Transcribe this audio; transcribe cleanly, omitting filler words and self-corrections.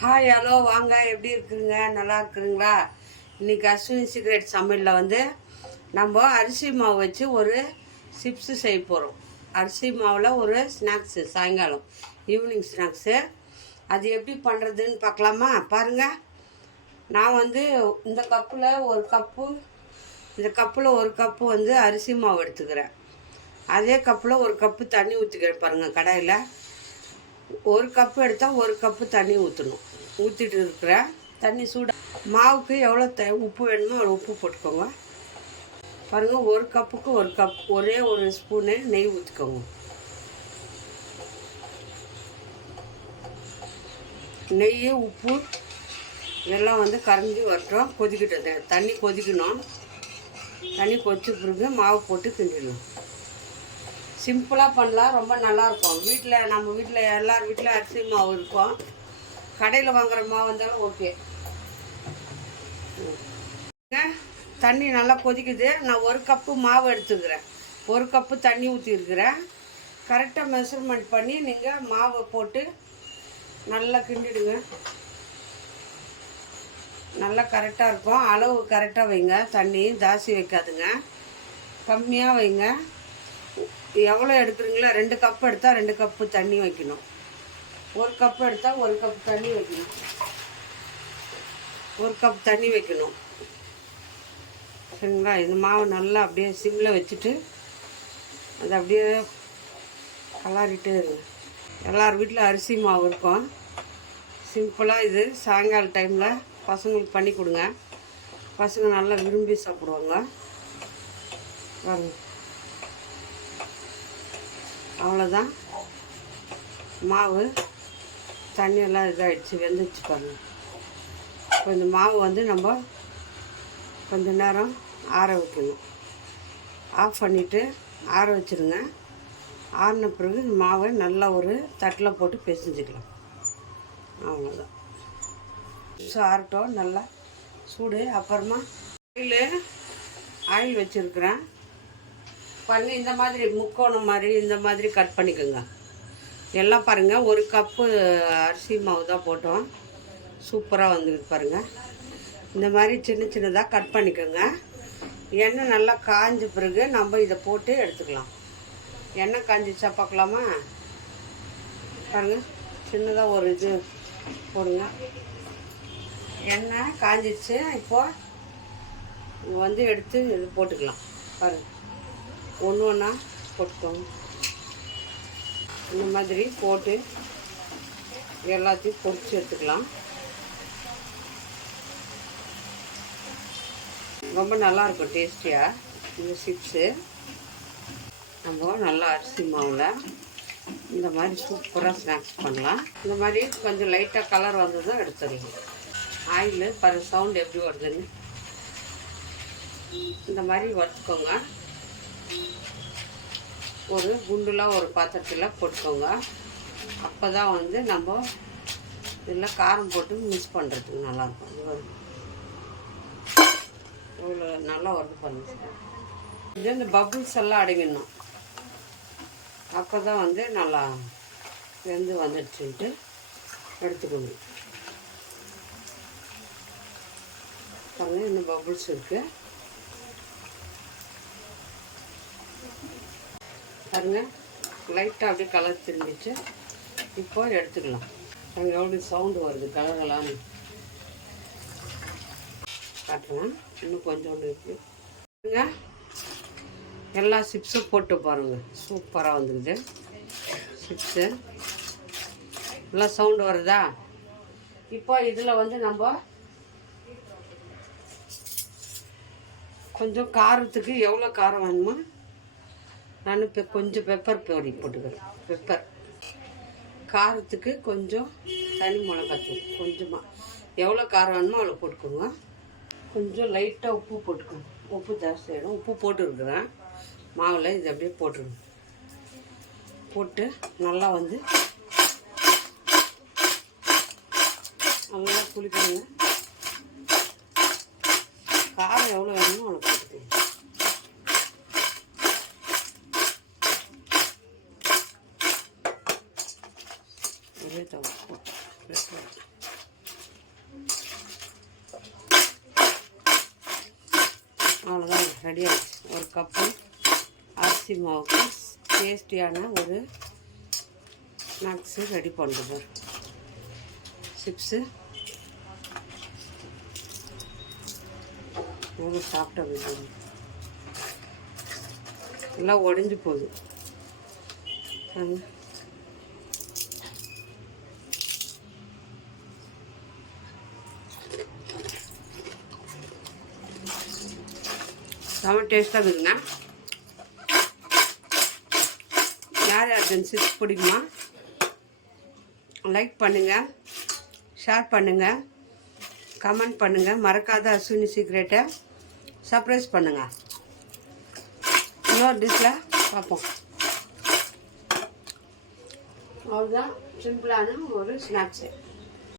Hi hello வாங்க, எப்படி இருக்குங்க? நல்லா இருக்குதுங்களா? இன்றைக்கி அஸ்வினி சீக்ரெட் சமையலில் வந்து நம்ம அரிசி மாவு வச்சு ஒரு சிப்ஸு செய்ய போகிறோம். அரிசி மாவில் ஒரு ஸ்நாக்ஸு, சாயங்காலம் ஈவினிங் ஸ்நாக்ஸு. அது எப்படி பண்ணுறதுன்னு பார்க்கலாமா? பாருங்கள், நான் வந்து இந்த கப்பில் ஒரு கப்பு வந்து அரிசி மாவு எடுத்துக்கிறேன். அதே கப்பில் ஒரு கப்பு தண்ணி ஊற்றிக்கிறேன். பாருங்கள், கடாயில் ஒரு கப்பு எடுத்தால் ஒரு கப்பு தண்ணி ஊற்றணும். ஊற்றிட்டு இருக்கிறேன். தண்ணி சூடாக மாவுக்கு எவ்வளோ உப்பு வேணுமோ அவ்வளோ உப்பு போட்டுக்கோங்க. பாருங்கள், ஒரு கப்புக்கு ஒரு கப், ஒரே ஒரு ஸ்பூனு நெய் ஊற்றிக்கோங்க. நெய், உப்பு எல்லாம் வந்து கரைஞ்சி வரட்டும். கொதிக்கிட்டது தண்ணி கொதிக்கணும். தண்ணி கொதிச்ச பிறகு மாவு போட்டு கிண்டிடணும். சிம்பிளாக பண்ணலாம், ரொம்ப நல்லாயிருக்கும். நம்ம வீட்டில் எல்லார் வீட்டில் அரிசி மாவு இருக்கும். கடையில் வாங்குகிற மாவு இருந்தாலும் ஓகே. தண்ணி நல்லா கொதிக்குது. நான் ஒரு கப்பு மாவு எடுத்துக்கிறேன். ஒரு கப்பு தண்ணி ஊற்றிருக்கிறேன். கரெக்டாக மெஷர்மெண்ட் பண்ணி நீங்கள் மாவை போட்டு நல்லா கிண்டிடுங்க. நல்லா கரெக்டாக இருக்கும். அளவு கரெக்டாக வைங்க. தண்ணி ஜாஸ்தி வைக்காதுங்க, கம்மியாக வைங்க. எவ்வளோ எடுக்கிறீங்களோ 2 கப்பு எடுத்தால் 2 கப்பு தண்ணி வைக்கணும். ஒரு கப்பு எடுத்தால் ஒரு கப்பு தண்ணி வைக்கணும். ஒரு கப் தண்ணி வைக்கணும், சரிங்களா? இந்த மாவு நல்லா அப்படியே சிம்மில் வச்சுட்டு அது அப்படியே கலாரிட்டே இருங்க. எல்லார் வீட்டில் அரிசி மாவு இருக்கும். சிம்பிளாக இது சாயங்கால டைமில் பசங்களுக்கு பண்ணி கொடுங்க. பசங்க நல்லா விரும்பி சாப்பிடுவாங்க. வாங்க, அவ்வளோதான். மாவு தண்ணியெல்லாம் இதாகிடுச்சு, வெந்துச்சு பாருங்கள். இப்போ இந்த மாவு வந்து நம்ம கொஞ்சம் நேரம் ஆற வைக்கணும். ஆஃப் பண்ணிவிட்டு ஆற வச்சுருங்க. ஆறின பிறகு இந்த மாவை நல்லா ஒரு தட்டில் போட்டு பிசைஞ்சிக்கலாம். அவ்வளோதான். ஆறட்டும், நல்லா சூடு. அப்புறமா ஆயில் வச்சுருக்கிறேன். பண்ணி இந்த மாதிரி முக்கோணம் மாதிரி இந்த மாதிரி கட் பண்ணிக்கோங்க. எல்லாம் பாருங்கள், ஒரு கப்பு அரிசி மாவு தான் போட்டோம். சூப்பராக வந்துருக்கு பாருங்கள். இந்த மாதிரி சின்ன சின்னதாக கட் பண்ணிக்கோங்க. எண்ணெய் நல்லா காஞ்ச பிறகு நம்ம இதை போட்டு எடுத்துக்கலாம். எண்ணெய் காஞ்சிச்சா பார்க்கலாமா? பாருங்கள், சின்னதாக ஒரு இது போடுங்க. எண்ணெய் காஞ்சிச்சு. இப்போது வந்து எடுத்து இது போட்டுக்கலாம். பாருங்கள், ஒன்று ஒன்றா போட்டுக்கோங்க. இந்த மாதிரி போட்டு எல்லாத்தையும் பொரிச்சு எடுத்துக்கலாம். ரொம்ப நல்லாயிருக்கும் டேஸ்டியாக இந்த சிப்ஸு. நம்ம நல்லா அரிசி மாவில் இந்த மாதிரி சூப்பராக ஸ்நாக்ஸ் பண்ணலாம். இந்த மாதிரி கொஞ்சம் லைட்டாக கலர் வந்ததும் எடுத்துடலாம். ஆயில் பாரு, சவுண்ட் எப்படி வருதுன்னு. இந்த மாதிரி வறுத்துக்கோங்க. ஒரு குண்டுலாம் ஒரு பாத்திரத்தில் போட்டுக்கோங்க. அப்போ தான் வந்து நம்ம இதில் காரம் போட்டு மிக்ஸ் பண்ணுறதுக்கு நல்லாயிருக்கும். இவ்வளோ நல்லா வருது பாருங்கள். இது இந்த பபுள்ஸ் எல்லாம் அடங்கிடணும். அப்போ தான் வந்து நல்லா வெந்து வந்துடுச்சுன்ட்டு எடுத்துக்கணும். பாருங்கள், இன்னும் பபுள்ஸ் இருக்குது பாருங்க. லைட்டாக அப்படியே கலர் திரும்பிச்சு. இப்போ எடுத்துக்கலாம். அங்கே எவ்வளோ சவுண்டு வருது, கலரெல்லாம் காட்டுறேன். இன்னும் கொஞ்சோண்டு இருக்குங்க. எல்லா சிப்ஸும் போட்டு பாருங்கள், சூப்பராக வந்துடுது சிப்ஸு. எல்லாம் சவுண்டு வருதா? இப்போ இதில் வந்து நம்ம கொஞ்சம் காரத்துக்கு எவ்வளோ காரம் வேணுமோ நான் இப்போ கொஞ்சம் பெப்பர் பொடி போட்டுக்கிறேன். பெப்பர் காரத்துக்கு கொஞ்சம் தனி மிளகாத்தூள் கொஞ்சமாக, எவ்வளோ காரம் வேணுமோ அவ்வளோ போட்டுக்கோங்க. கொஞ்சம் லைட்டாக உப்பு போட்டுக்கோங்க. உப்பு ஜாஸ்தி ஆகிடும். உப்பு போட்டுருக்குறேன் மாவில். இது அப்படியே போட்டுருங்க. போட்டு நல்லா வந்து நல்லா குளிக்கணுங்க. காரம் எவ்வளோ வேணுமோ அவ்வளோ போட்டுக்கோங்க. ஒரே தவிர அவ்வளோதான், ரெடி ஆகிடுச்சு. ஒரு கப்பு அரிசி மாவுக்கு டேஸ்டியான ஒரு ஸ்நாக்ஸு ரெடி பண்ணுறது. சிப்ஸு எவ்வளோ சாப்பிட்டது எல்லாம் உடஞ்சி போகுது. செம்ம டேஸ்ட்டாக இருக்குதுங்க. யார் யாருக்கு சிப்ஸ் பிடிக்குமா லைக் பண்ணுங்கள், ஷேர் பண்ணுங்கள், கமெண்ட் பண்ணுங்கள். மறக்காத அஸ்வினி சீக்ரெட்டை சர்ப்ரைஸ் பண்ணுங்கள். இன்னொரு டிஷ்ஷில் பார்ப்போம். அவ்வளோதான், சிம்பிளான ஒரு ஸ்நாக்ஸு.